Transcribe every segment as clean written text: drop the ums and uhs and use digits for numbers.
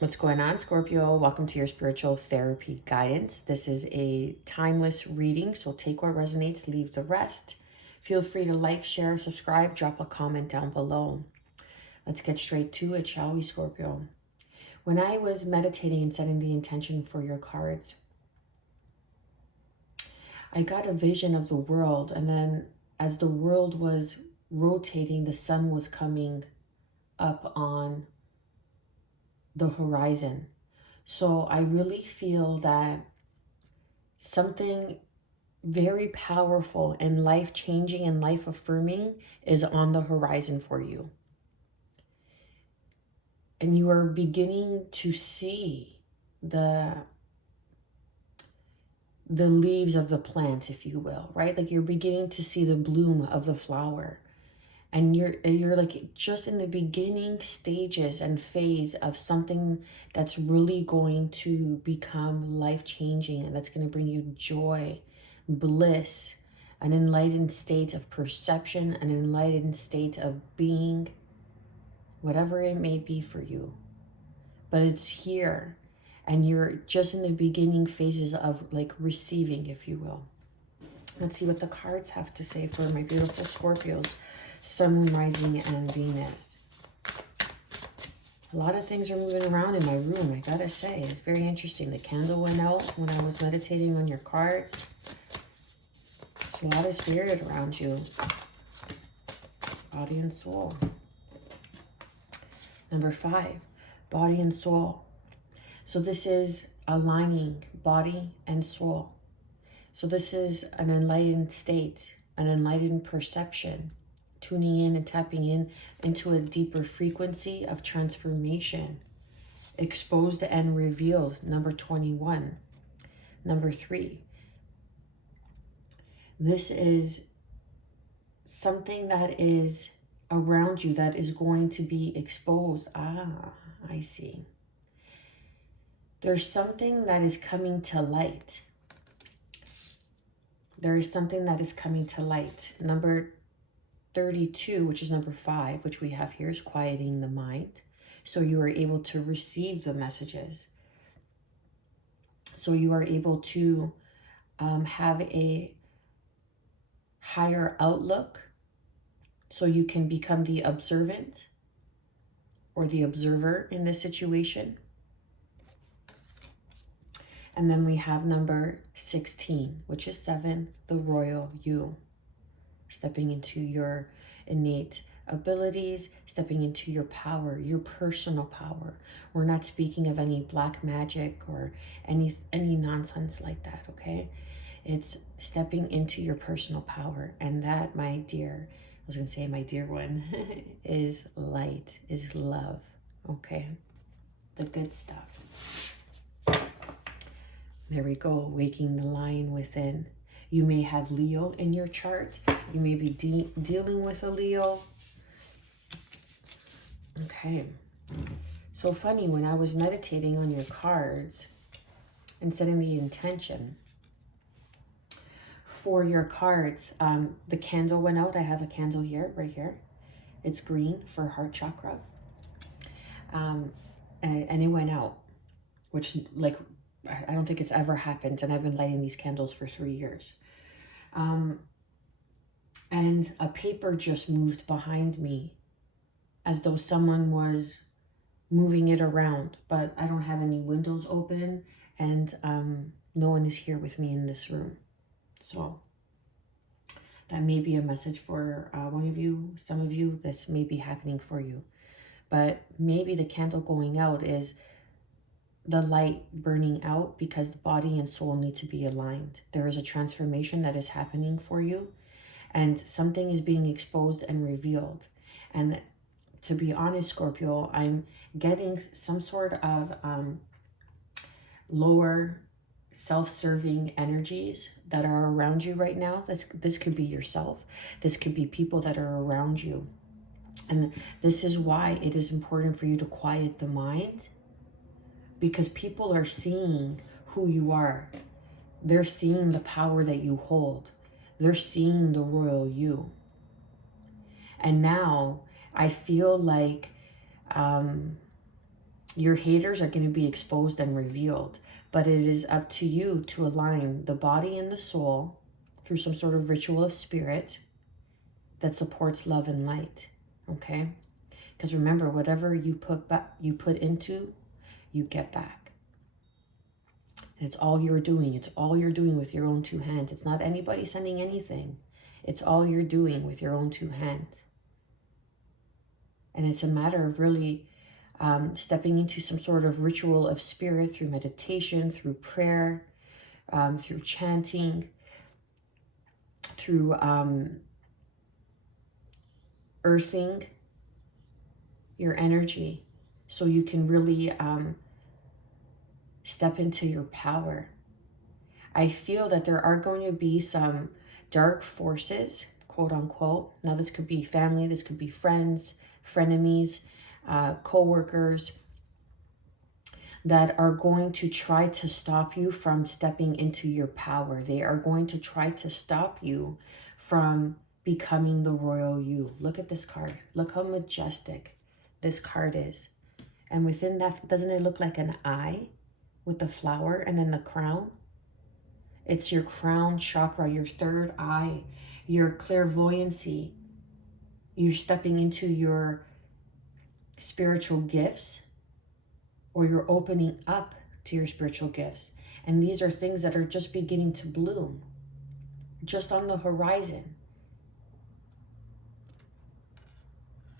What's going on, Scorpio? Welcome to your spiritual therapy guidance. This is a timeless reading, so take what resonates, leave the rest. Feel free to like, share, subscribe, drop a comment down below. Let's get straight to it, shall we, Scorpio? When I was meditating and setting the intention for your cards, I got a vision of the world, and then as the world was rotating, the sun was coming up on the horizon. So I really feel that something very powerful and life-changing and life-affirming is on the horizon for you. And you are beginning to see the leaves of the plant, if you will, right? Like you're beginning to see the bloom of the flower. And you're like just in the beginning stages and phase of something that's really going to become life-changing, and that's going to bring you joy, bliss, an enlightened state of perception, an enlightened state of being, whatever it may be for you. But it's here, and you're just in the beginning phases of like receiving, if you will. Let's see what the cards have to say for my beautiful Scorpios. Sun, Moon, Rising, and Venus. A lot of things are moving around in my room, I gotta say. It's very interesting. The candle went out when I was meditating on your cards. There's a lot of spirit around you. Body and soul. Number 5, body and soul. So this is aligning body and soul. So this is an enlightened state, an enlightened perception, tuning in and tapping in into a deeper frequency of transformation, exposed and revealed. Number 21. Number 3. This is something that is around you that is going to be exposed. I see. There's something that is coming to light. There is something that is coming to light. Number 32, which is number 5, which we have here, is quieting the mind. So you are able to receive the messages. So you are able to have a higher outlook. So you can become the observant or the observer in this situation. And then we have number 16, which is 7, the royal you. Stepping into your innate abilities, stepping into your power, your personal power. We're not speaking of any black magic or any nonsense like that, okay? It's stepping into your personal power. And that, my dear, I was going to say my dear one, is light, is love, okay? The good stuff. There we go, waking the lion within. You may have Leo in your chart. You may be dealing with a Leo. Okay. So funny, when I was meditating on your cards and setting the intention for your cards, the candle went out. I have a candle here, right here. It's green for heart chakra. And it went out, which like, I don't think it's ever happened. And I've been lighting these candles for 3 years. And a paper just moved behind me as though someone was moving it around, but I don't have any windows open, and no one is here with me in this room. So that may be a message for one of you, some of you, this may be happening for you. But maybe the candle going out is the light burning out because the body and soul need to be aligned. There is a transformation that is happening for you, and something is being exposed and revealed. And to be honest, Scorpio, I'm getting some sort of lower self-serving energies that are around you right now. This could be yourself. This could be people that are around you. And this is why it is important for you to quiet the mind, because people are seeing who you are. They're seeing the power that you hold. They're seeing the royal you. And now I feel like Your haters are going to be exposed and revealed, but it is up to you to align the body and the soul through some sort of ritual of spirit that supports love and light, okay? Because remember, whatever you put into, you get back. And it's all you're doing. It's all you're doing with your own two hands. It's not anybody sending anything. It's all you're doing with your own two hands. And it's a matter of really stepping into some sort of ritual of spirit through meditation, through prayer, through chanting, through earthing your energy so you can really step into your power. I feel that there are going to be some dark forces, quote unquote. Now this could be family, this could be friends, frenemies, co-workers, that are going to try to stop you from stepping into your power. They are going to try to stop you from becoming the royal you. Look at this card. Look how majestic this card is. And within that, doesn't it look like an eye with the flower and then the crown? It's your crown chakra, your third eye, your clairvoyancy. You're stepping into your spiritual gifts, or you're opening up to your spiritual gifts. And these are things that are just beginning to bloom, just on the horizon.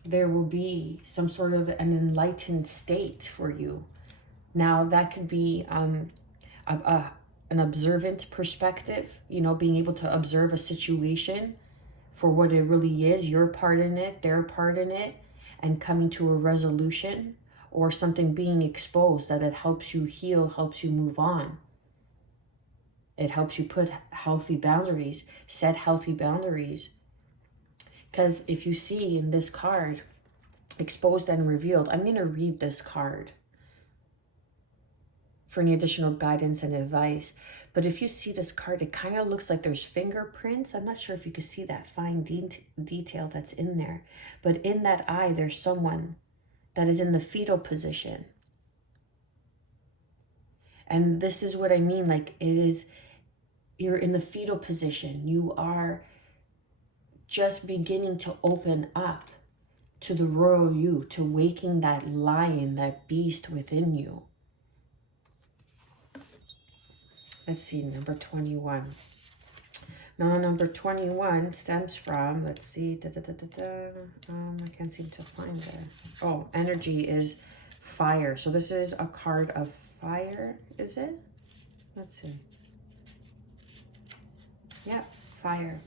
There will be some sort of an enlightened state for you. Now that could be an observant perspective, you know, being able to observe a situation for what it really is, your part in it, their part in it, and coming to a resolution, or something being exposed that it helps you heal, helps you move on. It helps you put healthy boundaries, set healthy boundaries. Because if you see in this card, exposed and revealed, I'm going to read this card for any additional guidance and advice. But if you see this card, it kind of looks like there's fingerprints. I'm not sure if you can see that fine detail that's in there. But in that eye, there's someone that is in the fetal position. And this is what I mean. Like, it is, you're in the fetal position. You are just beginning to open up to the royal you, to waking that lion, that beast within you. Let's see, number 21. Now, number 21 stems from, let's see, I can't seem to find it. Oh, energy is fire. So this is a card of fire, is it? Let's see. Yeah, fire.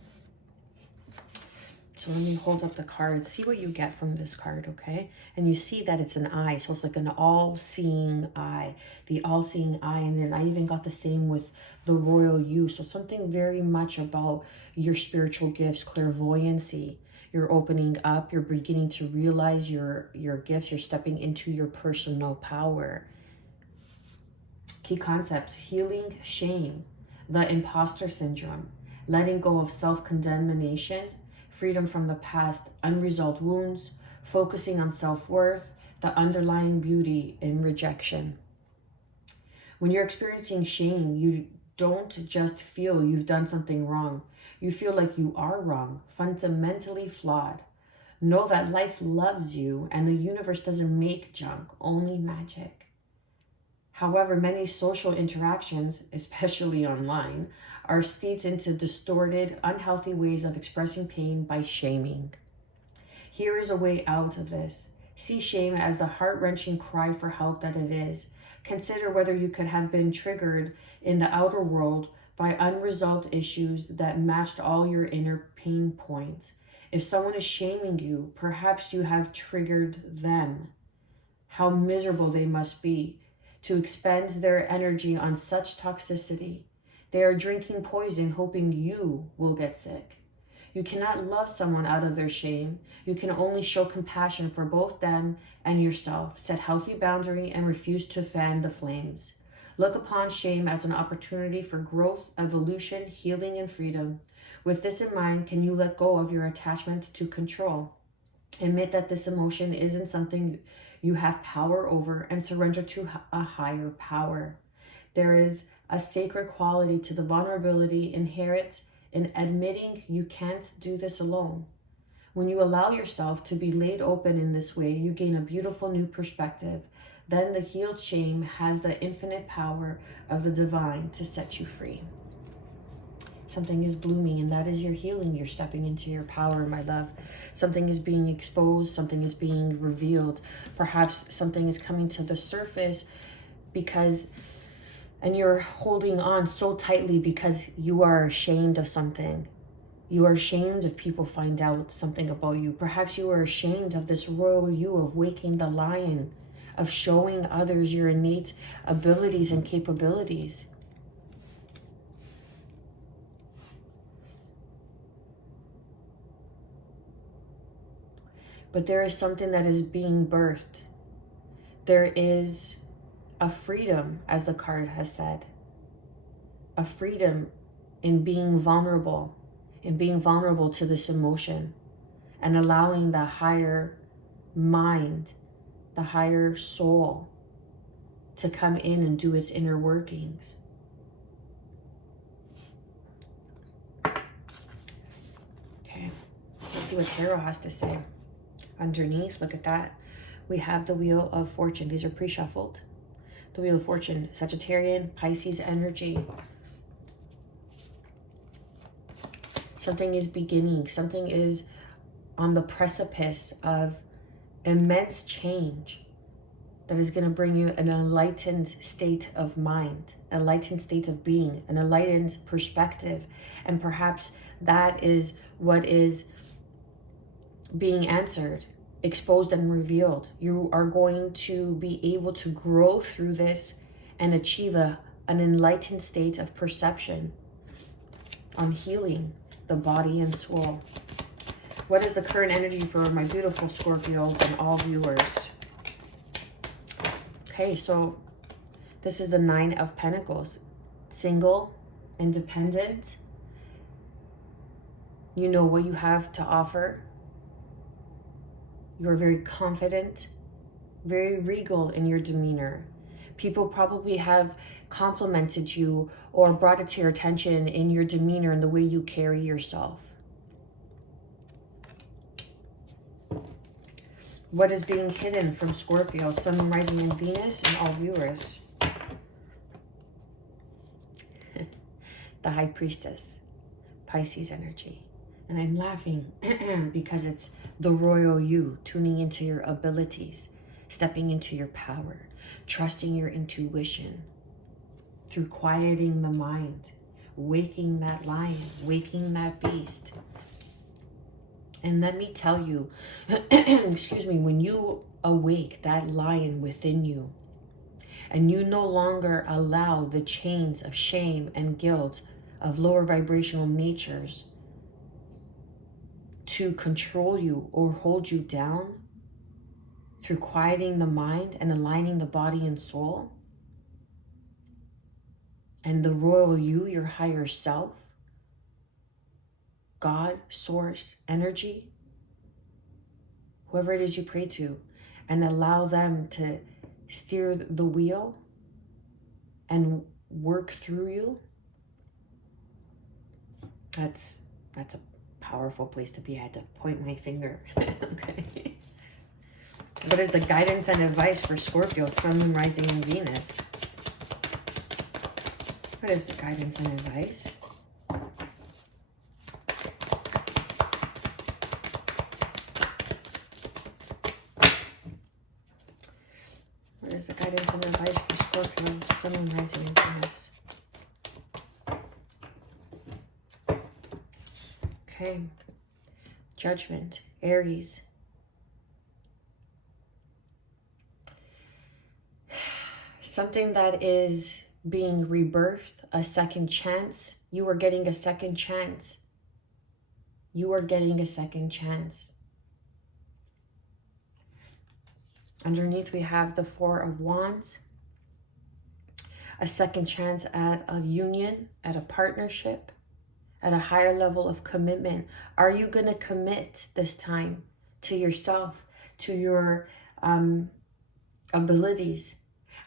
So let me hold up the card, see what you get from this card, okay? And you see that it's an eye, so it's like an all-seeing eye, the all-seeing eye. And then I even got the same with the royal you. So something very much about your spiritual gifts, clairvoyancy. You're opening up, you're beginning to realize your gifts, you're stepping into your personal power. Key concepts: healing shame, the imposter syndrome, letting go of self-condemnation, freedom from the past, unresolved wounds, focusing on self-worth, the underlying beauty in rejection. When you're experiencing shame, you don't just feel you've done something wrong. You feel like you are wrong, fundamentally flawed. Know that life loves you and the universe doesn't make junk, only magic. However, many social interactions, especially online, are steeped into distorted, unhealthy ways of expressing pain by shaming. Here is a way out of this. See shame as the heart-wrenching cry for help that it is. Consider whether you could have been triggered in the outer world by unresolved issues that matched all your inner pain points. If someone is shaming you, perhaps you have triggered them. How miserable they must be to expend their energy on such toxicity. They are drinking poison, hoping you will get sick. You cannot love someone out of their shame. You can only show compassion for both them and yourself. Set healthy boundary and refuse to fan the flames. Look upon shame as an opportunity for growth, evolution, healing, and freedom. With this in mind, can you let go of your attachment to control? Admit that this emotion isn't something you have power over and surrender to a higher power. There is a sacred quality to the vulnerability inherent in admitting you can't do this alone. When you allow yourself to be laid open in this way, you gain a beautiful new perspective. Then the healed shame has the infinite power of the divine to set you free. Something is blooming, and that is your healing. You're stepping into your power, my love. Something is being exposed. Something is being revealed. Perhaps something is coming to the surface and you're holding on so tightly because you are ashamed of something. You are ashamed if people find out something about you. Perhaps you are ashamed of this royal you, of waking the lion, of showing others your innate abilities and capabilities. But there is something that is being birthed. There is a freedom, as the card has said. A freedom in being vulnerable to this emotion and allowing the higher mind, the higher soul to come in and do its inner workings. Okay, let's see what Tarot has to say. Underneath, look at that. We have the Wheel of Fortune. These are pre-shuffled. The Wheel of Fortune, Sagittarian, Pisces energy. Something is beginning. Something is on the precipice of immense change that is going to bring you an enlightened state of mind, an enlightened state of being, an enlightened perspective. And perhaps that is what is being answered, exposed and revealed. You are going to be able to grow through this and achieve an enlightened state of perception on healing the body and soul. What is the current energy for my beautiful Scorpios and all viewers? Okay, so this is the 9 of Pentacles. Single, independent. You know what you have to offer. You're very confident, very regal in your demeanor. People probably have complimented you or brought it to your attention in your demeanor and the way you carry yourself. What is being hidden from Scorpio, Sun, Rising, and Venus, and all viewers? The High Priestess, Pisces energy. And I'm laughing because it's the royal you, tuning into your abilities, stepping into your power, trusting your intuition through quieting the mind, waking that lion, waking that beast. And let me tell you, excuse me, when you awake that lion within you and you no longer allow the chains of shame and guilt of lower vibrational natures to control you or hold you down through quieting the mind and aligning the body and soul, and the royal you, your higher self, God, source, energy, whoever it is you pray to, and allow them to steer the wheel and work through you, that's a powerful place to be. I had to point my finger. Okay. What is the guidance and advice for Scorpio, Sun, Moon, Rising, and Venus? What is the guidance and advice? What is the guidance and advice for Scorpio, Sun, Moon, Rising, and Venus? Okay. Judgment, Aries. Something that is being rebirthed, a second chance. You are getting a second chance. You are getting a second chance. Underneath we have the 4 of Wands. A second chance at a union, at a partnership, at a higher level of commitment. Are you going to commit this time to yourself, to your abilities.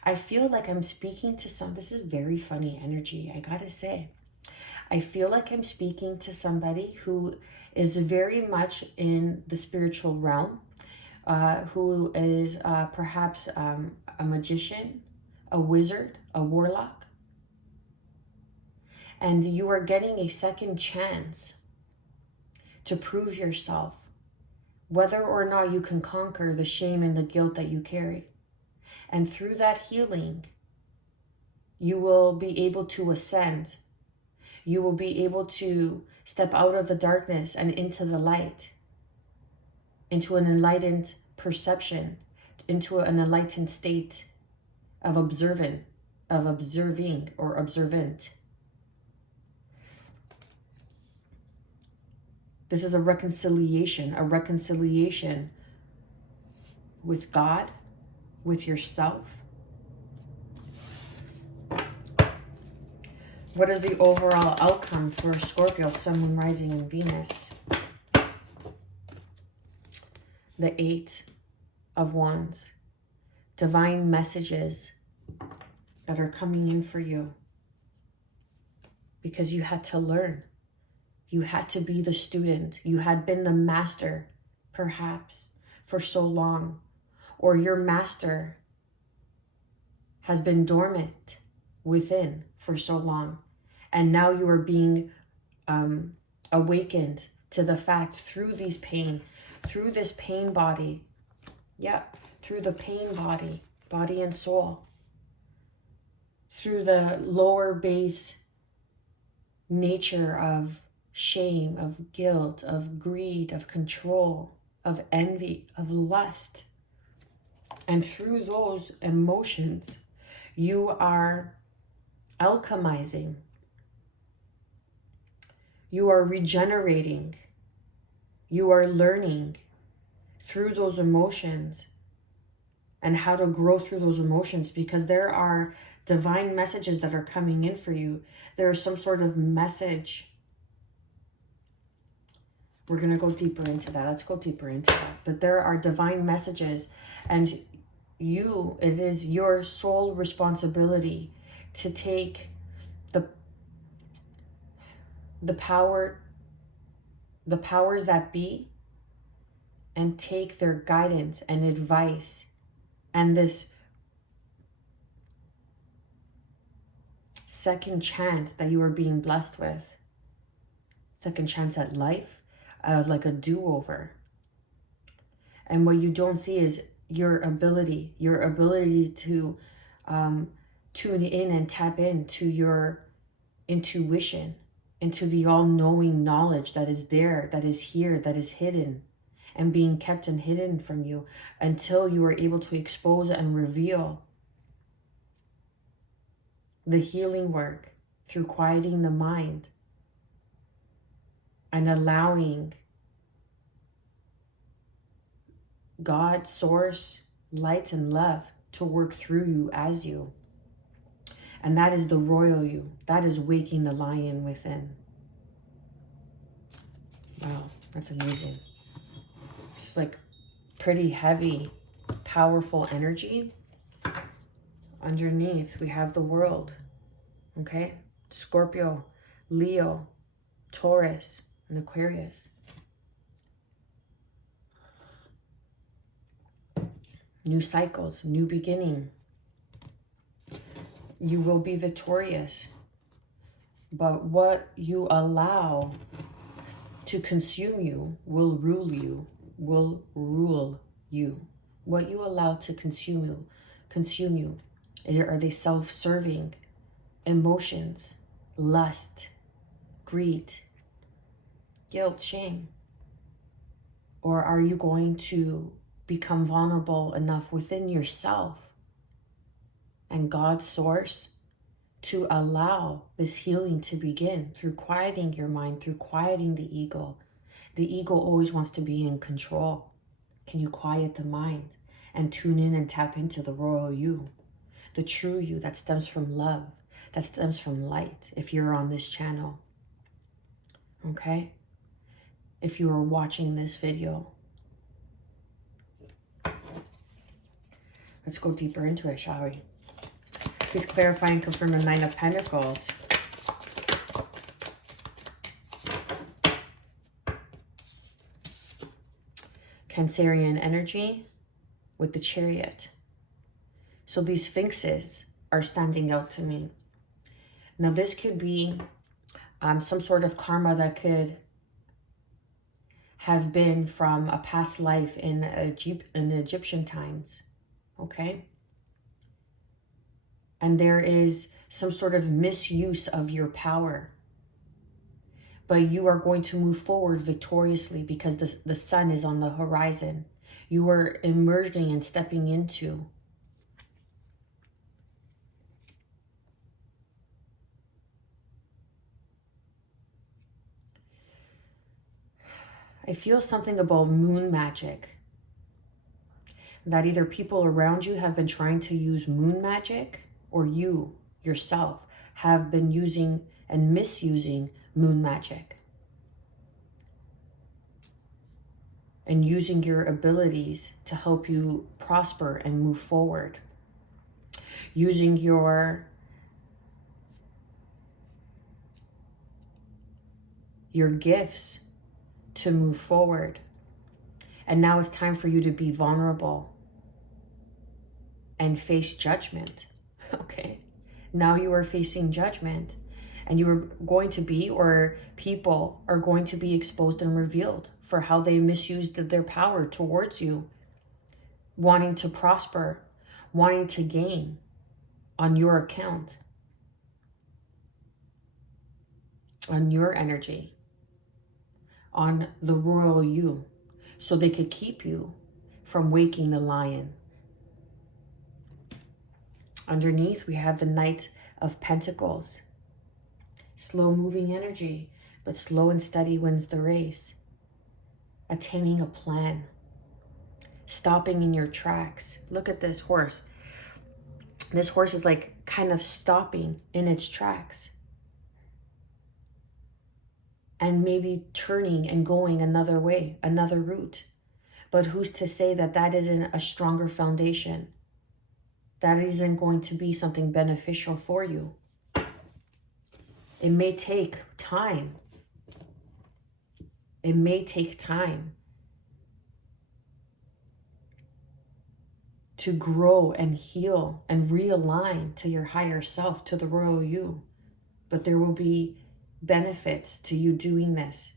I feel like I'm speaking to some, this is very funny energy, I gotta say. I feel like I'm speaking to somebody who is very much in the spiritual realm, who is perhaps a magician, a wizard, a warlock. And you are getting a second chance to prove yourself, whether or not you can conquer the shame and the guilt that you carry. And through that healing, you will be able to ascend. You will be able to step out of the darkness and into the light, into an enlightened perception, into an enlightened state of observing or observant. This is a reconciliation with God, with yourself. What is the overall outcome for Scorpio, Sun, Moon, Rising, and Venus? The 8 of Wands. Divine messages that are coming in for you. Because you had to learn. You had to be the student. You had been the master, perhaps, for so long. Or your master has been dormant within for so long. And now you are being awakened to the fact through this pain body. Yeah, through the pain body and soul. Through the lower base nature of shame, of guilt, of greed, of control, of envy, of lust. And through those emotions, you are alchemizing. You are regenerating. You are learning through those emotions and how to grow through those emotions, because there are divine messages that are coming in for you. There is some sort of message. We're going to go deeper into that. Let's go deeper into that. But there are divine messages, and it is your sole responsibility to take the powers that be and take their guidance and advice and this second chance that you are being blessed with. Second chance at life, like a do-over. And what you don't see is your ability to tune in and tap into your intuition, into the all-knowing knowledge that is there, that is here, that is hidden and being kept and hidden from you until you are able to expose and reveal the healing work through quieting the mind and allowing God, source, light, and love to work through you as you. And that is the royal you. That is waking the lion within. Wow, that's amazing. It's like pretty heavy, powerful energy. Underneath, we have the world. Okay? Scorpio, Leo, Taurus, and Aquarius. New cycles, new beginning. You will be victorious. But what you allow to consume you will rule you, What you allow to consume you. Are they self-serving emotions, lust, greed, guilt, shame? Or are you going to become vulnerable enough within yourself and God's source to allow this healing to begin through quieting your mind, through quieting the ego? The ego always wants to be in control. Can you quiet the mind and tune in and tap into the royal you, the true you that stems from love, that stems from light, if you're on this channel? Okay? If you are watching this video. Let's go deeper into it, shall we? Please clarify and confirm the Nine of Pentacles. Cancerian energy with the Chariot. So these sphinxes are standing out to me. Now this could be some sort of karma that could have been from a past life in Egyptian times. Okay? And there is some sort of misuse of your power. But you are going to move forward victoriously because the sun is on the horizon. You are emerging and stepping into I feel something about moon magic. That either people around you have been trying to use moon magic, or you yourself have been using and misusing moon magic. And using your abilities to help you prosper and move forward. Using your gifts to move forward. And now it's time for you to be vulnerable and face judgment. Okay. Now you are facing judgment, and you are going to be, or people are going to be exposed and revealed for how they misused their power towards you, wanting to prosper, wanting to gain on your account, on your energy, on the royal you, so they could keep you from waking the lion. Underneath, we have the Knight of Pentacles. Slow moving energy, but slow and steady wins the race. Attaining a plan. Stopping in your tracks. Look at this horse. This horse is like kind of stopping in its tracks. And maybe turning and going another way, another route. But who's to say that that isn't a stronger foundation? That isn't going to be something beneficial for you. It may take time. It may take time to grow and heal and realign to your higher self, to the royal you. But there will be benefits to you doing this,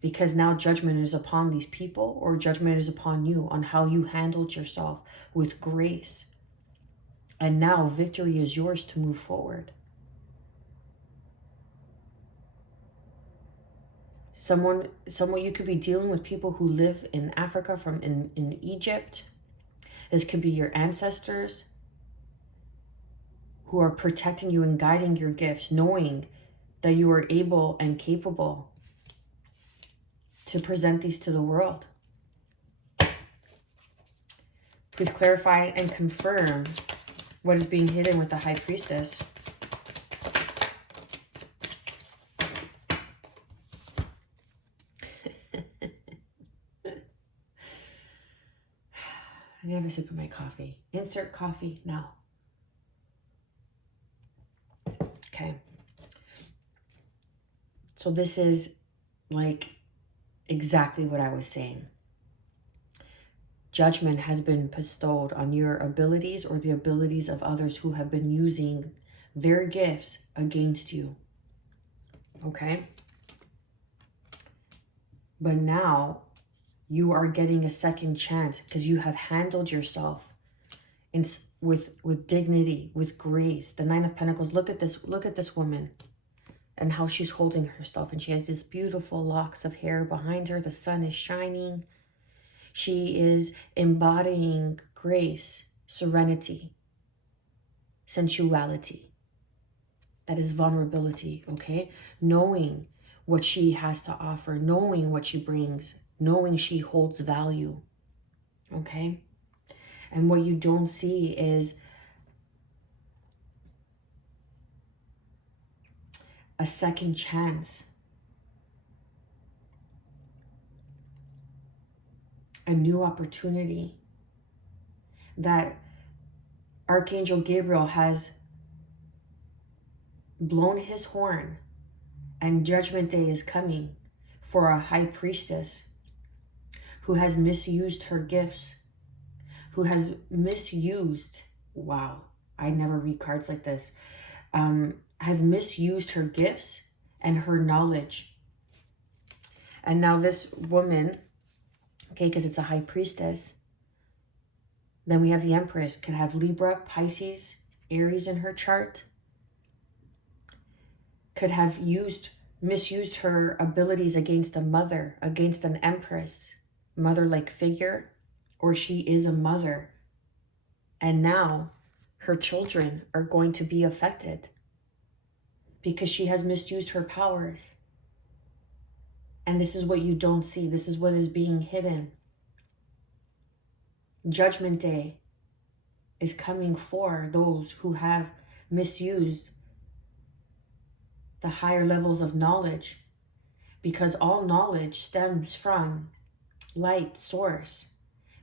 because now judgment is upon these people, or judgment is upon you on how you handled yourself with grace. And now victory is yours to move forward. Someone you could be dealing with people who live in Africa, in Egypt. This could be your ancestors who are protecting you and guiding your gifts, knowing that you are able and capable to present these to the world. Please clarify and confirm what is being hidden with the High Priestess. I have a sip of my coffee. Insert coffee now. Okay. So this is like exactly what I was saying. Judgment has been bestowed on your abilities or the abilities of others who have been using their gifts against you. Okay? But now you are getting a second chance because you have handled yourself with dignity, with grace. The Nine of Pentacles. Look at this woman and how she's holding herself, and she has these beautiful locks of hair behind her. The sun is shining. She is embodying grace, serenity, sensuality. That is vulnerability, okay? Knowing what she has to offer, knowing what she brings, knowing she holds value, okay? And what you don't see is a second chance, a new opportunity that Archangel Gabriel has blown his horn, and judgment day is coming for a high priestess who has misused her gifts, who has misused, wow, I never read cards like this, has misused her gifts and her knowledge. And now this woman, okay, because it's a high priestess, then we have the Empress, could have Libra, Pisces, Aries in her chart, could have misused her abilities against a mother, against an Empress, mother-like figure, or she is a mother. And now her children are going to be affected because she has misused her powers. And this is what you don't see. This is what is being hidden. Judgment Day is coming for those who have misused the higher levels of knowledge, because all knowledge stems from light source.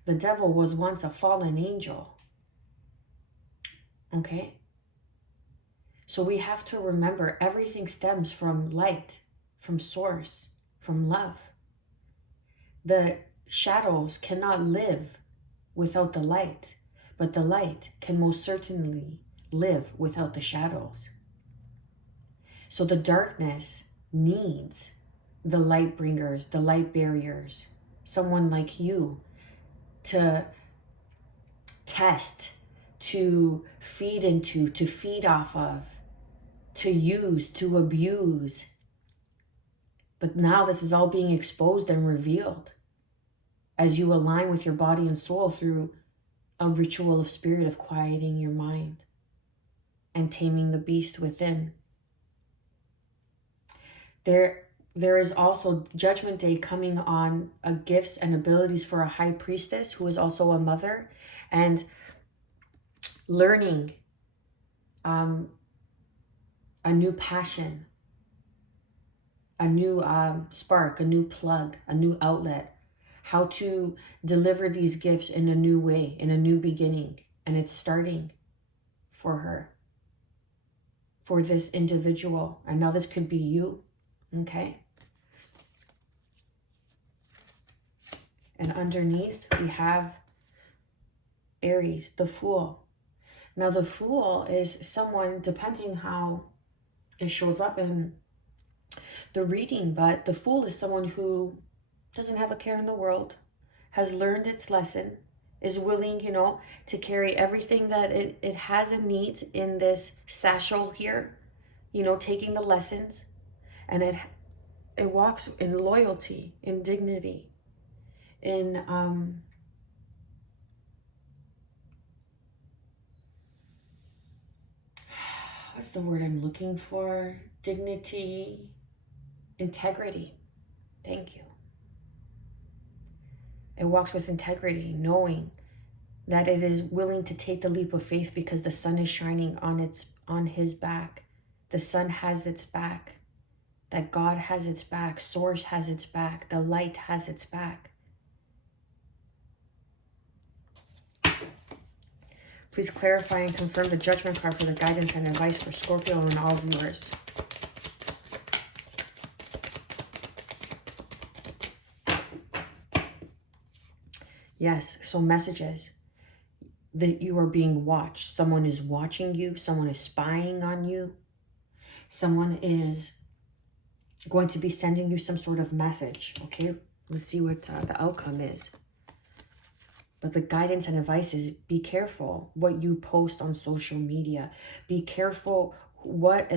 The devil was once a fallen angel. Okay? So we have to remember everything stems from light, from source, from love. The shadows cannot live without the light, but the light can most certainly live without the shadows. So the darkness needs the light bringers, the light barriers, someone like you to test, to feed into, to feed off of, to use, to abuse. But now this is all being exposed and revealed as you align with your body and soul through a ritual of spirit, of quieting your mind and taming the beast within. There is also Judgment Day coming on gifts and abilities for a high priestess who is also a mother, and learning a new passion, a new spark, a new plug, a new outlet, how to deliver these gifts in a new way, in a new beginning. And it's starting for her, for this individual. And now this could be you, okay? And underneath we have Aries, the Fool. Now the Fool is someone, depending how it shows up in the reading, but the Fool is someone who doesn't have a care in the world, has learned its lesson, is willing, to carry everything that it has and needs in this satchel here, taking the lessons, and it walks in loyalty, in dignity, in what's the word I'm looking for? Dignity, integrity. Thank you. It walks with integrity, knowing that it is willing to take the leap of faith because the sun is shining on his back. The sun has its back. That God has its back. Source has its back. The light has its back. Please clarify and confirm the judgment card for the guidance and advice for Scorpio and all viewers. Yes, so messages that you are being watched. Someone is watching you. Someone is spying on you. Someone is going to be sending you some sort of message. Okay, let's see what the outcome is. But the guidance and advice is be careful what you post on social media. Be careful what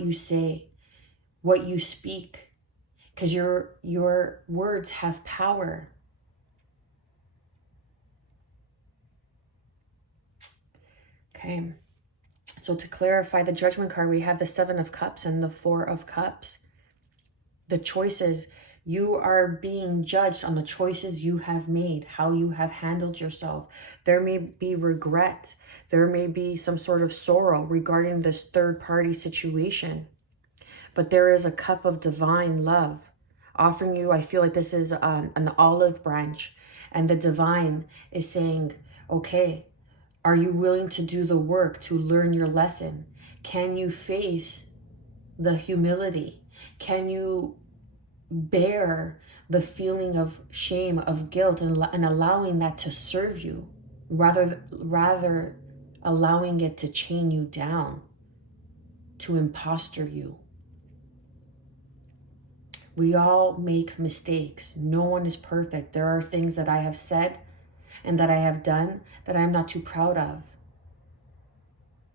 you say, what you speak, because your words have power. Okay, so to clarify the judgment card, we have the 7 of Cups and the 4 of Cups. The choices, you are being judged on the choices you have made, how you have handled yourself. There may be regret. There may be some sort of sorrow regarding this third-party situation. But there is a cup of divine love offering you. I feel like this is an olive branch. And the divine is saying, okay, Are you willing to do the work to learn your lesson? Can you face the humility? Can you bear the feeling of shame, of guilt, and allowing that to serve you rather allowing it to chain you down, to imposter you? We all make mistakes. No one is perfect. There are things that I have said and that I have done that I'm not too proud of.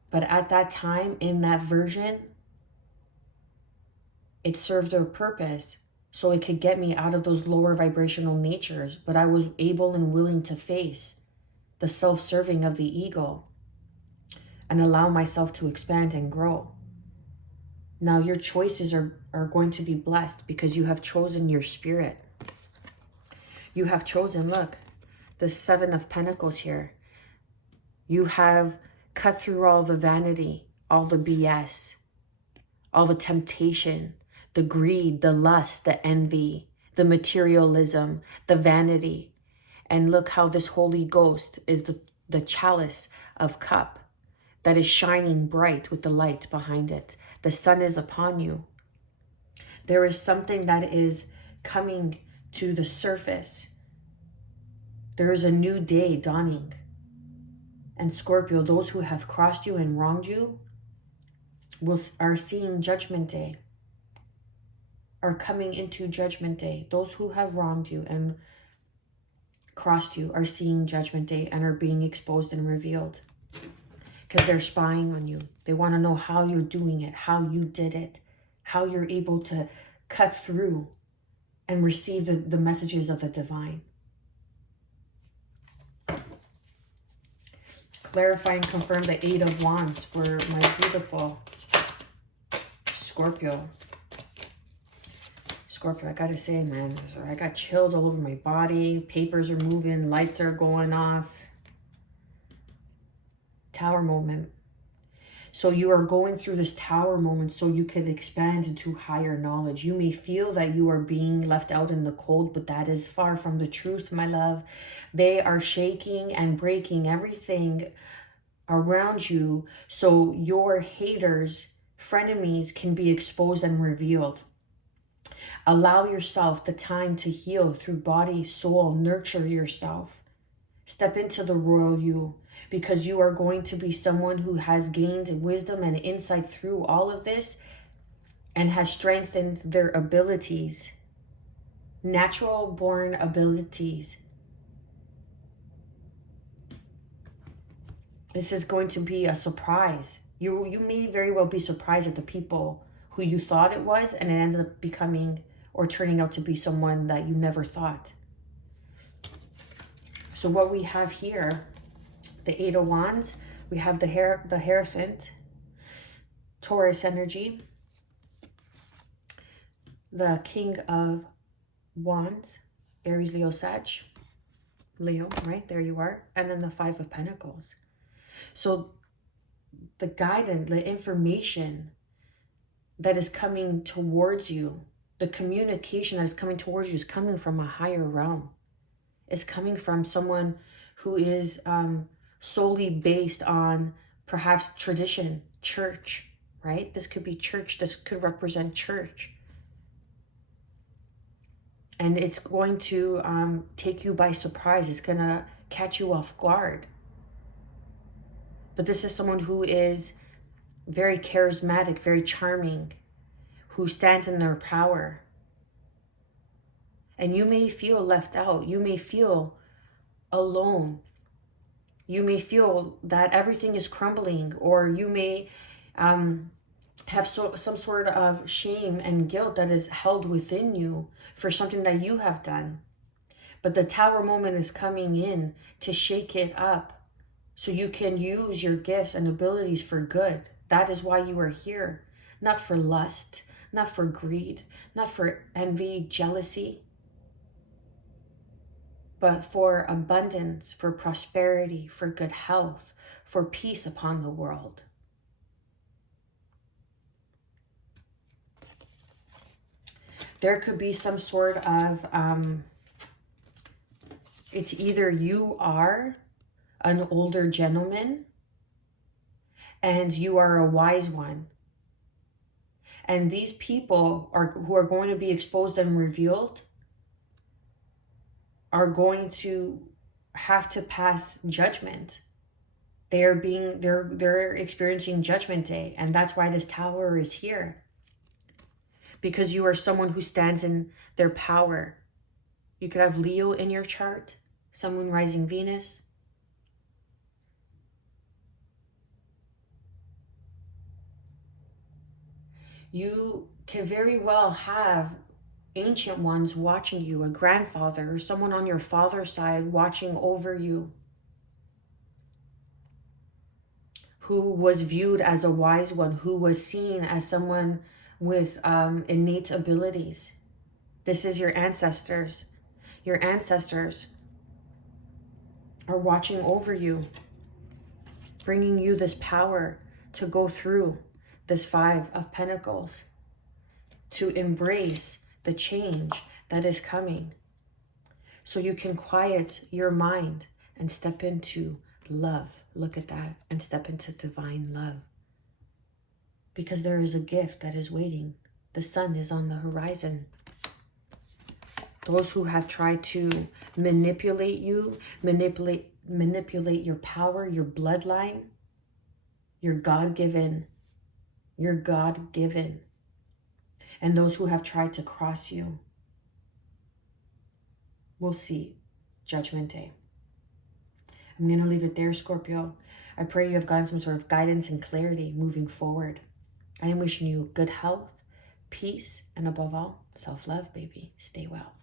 But at that time, in that version, it served a purpose so it could get me out of those lower vibrational natures. But I was able and willing to face the self-serving of the ego and allow myself to expand and grow. Now your choices are going to be blessed because you have chosen your spirit. You have chosen, look, the 7 of Pentacles here. You have cut through all the vanity, all the BS, all the temptation, the greed, the lust, the envy, the materialism, the vanity. And look how this Holy Ghost is the chalice of cup that is shining bright with the light behind it. The sun is upon you. There is something that is coming to the surface. There is a new day dawning. And Scorpio, those who have crossed you and wronged you are seeing Judgment Day, are coming into Judgment Day. Those who have wronged you and crossed you are seeing Judgment Day and are being exposed and revealed because they're spying on you. They want to know how you're doing it, how you did it, how you're able to cut through and receive the messages of the divine. Clarify and confirm the 8 of Wands for my beautiful Scorpio. Scorpio, I gotta say, man, I got chills all over my body. Papers are moving, lights are going off. Tower moment. So you are going through this tower moment so you could expand into higher knowledge. You may feel that you are being left out in the cold, but that is far from the truth, my love. They are shaking and breaking everything around you so your haters, frenemies can be exposed and revealed. Allow yourself the time to heal through body, soul, nurture yourself. Step into the royal you, because you are going to be someone who has gained wisdom and insight through all of this and has strengthened their abilities, natural born abilities. This is going to be a surprise. You may very well be surprised at the people who you thought it was, and it ended up becoming or turning out to be someone that you never thought. So what we have here, the 8 of Wands, we have the Hierophant, Taurus energy, the King of Wands, Aries, Leo, Sag, Leo, right? There you are. And then the 5 of Pentacles. So the guidance, the information that is coming towards you, the communication that is coming towards you is coming from a higher realm. It's coming from someone who is solely based on perhaps tradition, church, right? This could be church. This could represent church. And it's going to take you by surprise. It's going to catch you off guard. But this is someone who is very charismatic, very charming, who stands in their power. And you may feel left out. You may feel alone. You may feel that everything is crumbling, or you may have some sort of shame and guilt that is held within you for something that you have done. But the tower moment is coming in to shake it up so you can use your gifts and abilities for good. That is why you are here. Not for lust, not for greed, not for envy, jealousy, but for abundance, for prosperity, for good health, for peace upon the world. There could be some sort of, it's either you are an older gentleman, and you are a wise one. And these people who are going to be exposed and revealed are going to have to pass judgment. They're experiencing judgment day, and that's why this tower is here. Because you are someone who stands in their power. You could have Leo in your chart, Sun, Moon, Rising, Venus. You can very well have ancient ones watching you, a grandfather or someone on your father's side watching over you, who was viewed as a wise one, who was seen as someone with innate abilities. This is your ancestors. Your ancestors are watching over you, bringing you this power to go through this Five of Pentacles, to embrace the change that is coming, so you can quiet your mind and step into love. Look at that. And step into divine love. Because there is a gift that is waiting. The sun is on the horizon. Those who have tried to manipulate you, manipulate your power, your bloodline, your God-given, and those who have tried to cross you, will see Judgment Day. I'm going to leave it there, Scorpio. I pray you have gotten some sort of guidance and clarity moving forward. I am wishing you good health, peace, and above all, self-love, baby. Stay well.